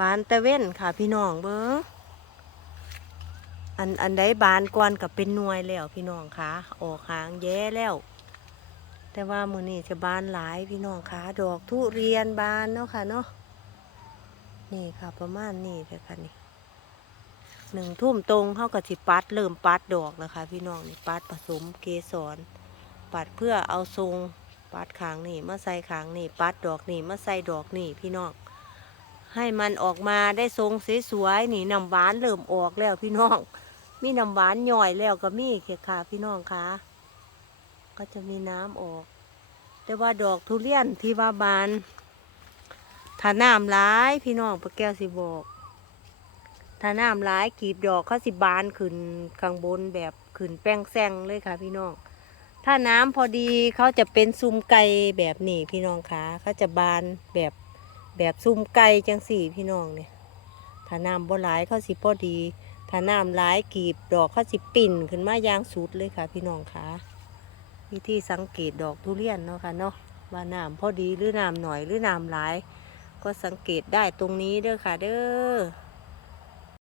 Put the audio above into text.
บานตะเว้นค่ะพี่น้องเบิ้งอันอันใดบานก่อนกับเป็นหน่วยแล้วพี่น้องคะออกหางแย้แล้ว แต่ว่ามือนี้จะบานหลายพี่น้องคะดอกทุเรียนบานเนาะค่ะเนาะนี่ค่ะประมาณนี้เลยค่ะนี่หนึ่งทุ่มตรงเข้ากับสิปัดเริ่มปัดดอกแล้วค่ะพี่น้องนี่ปัดผสมเกสรปัดเพื่อเอาทรงปัดขางนี่มาใส่ขางนี่ปัดดอกนี่มาใส่ดอกนี่พี่น้อง ให้มันออกมาได้ทรงสวยๆนี่น้ำหวานเริ่มออกแล้วพี่น้อง มีน้ำหวานย่อยแล้วก็มีเขียค่ะพี่น้องคะก็จะมีน้ำออก แต่ว่าดอกทุเรียนที่ว่าบานถ้าน้ำร้ายพี่น้องปะแก้วสิบอกถ้าน้ำร้ายกีบดอกเขาสิบานขึ้นข้างบนแบบขึ้นแป้งแซงเลยค่ะ พี่น้อง ถ้าน้ำพอดีเขาจะเป็นซุมไก่แบบนี้พี่น้องคะเขาจะบานแบบ แบบซุมไก่จังสี่พี่น้องเนี่ยถ้าน้ำบ่หลายเขาสิพอดีถ้าน้ำหลายกีบดอกเขาสิปิ่นขึ้นมายางสุดเลยค่ะ พี่น้องคะวิธีสังเกตดอกทุเรียนเนาะค่ะเนาะว่าน้ำพอดีหรือน้ำหน่อยหรือน้ำหลาย ก็สังเกตได้ตรงนี้เด้อค่ะเด้อ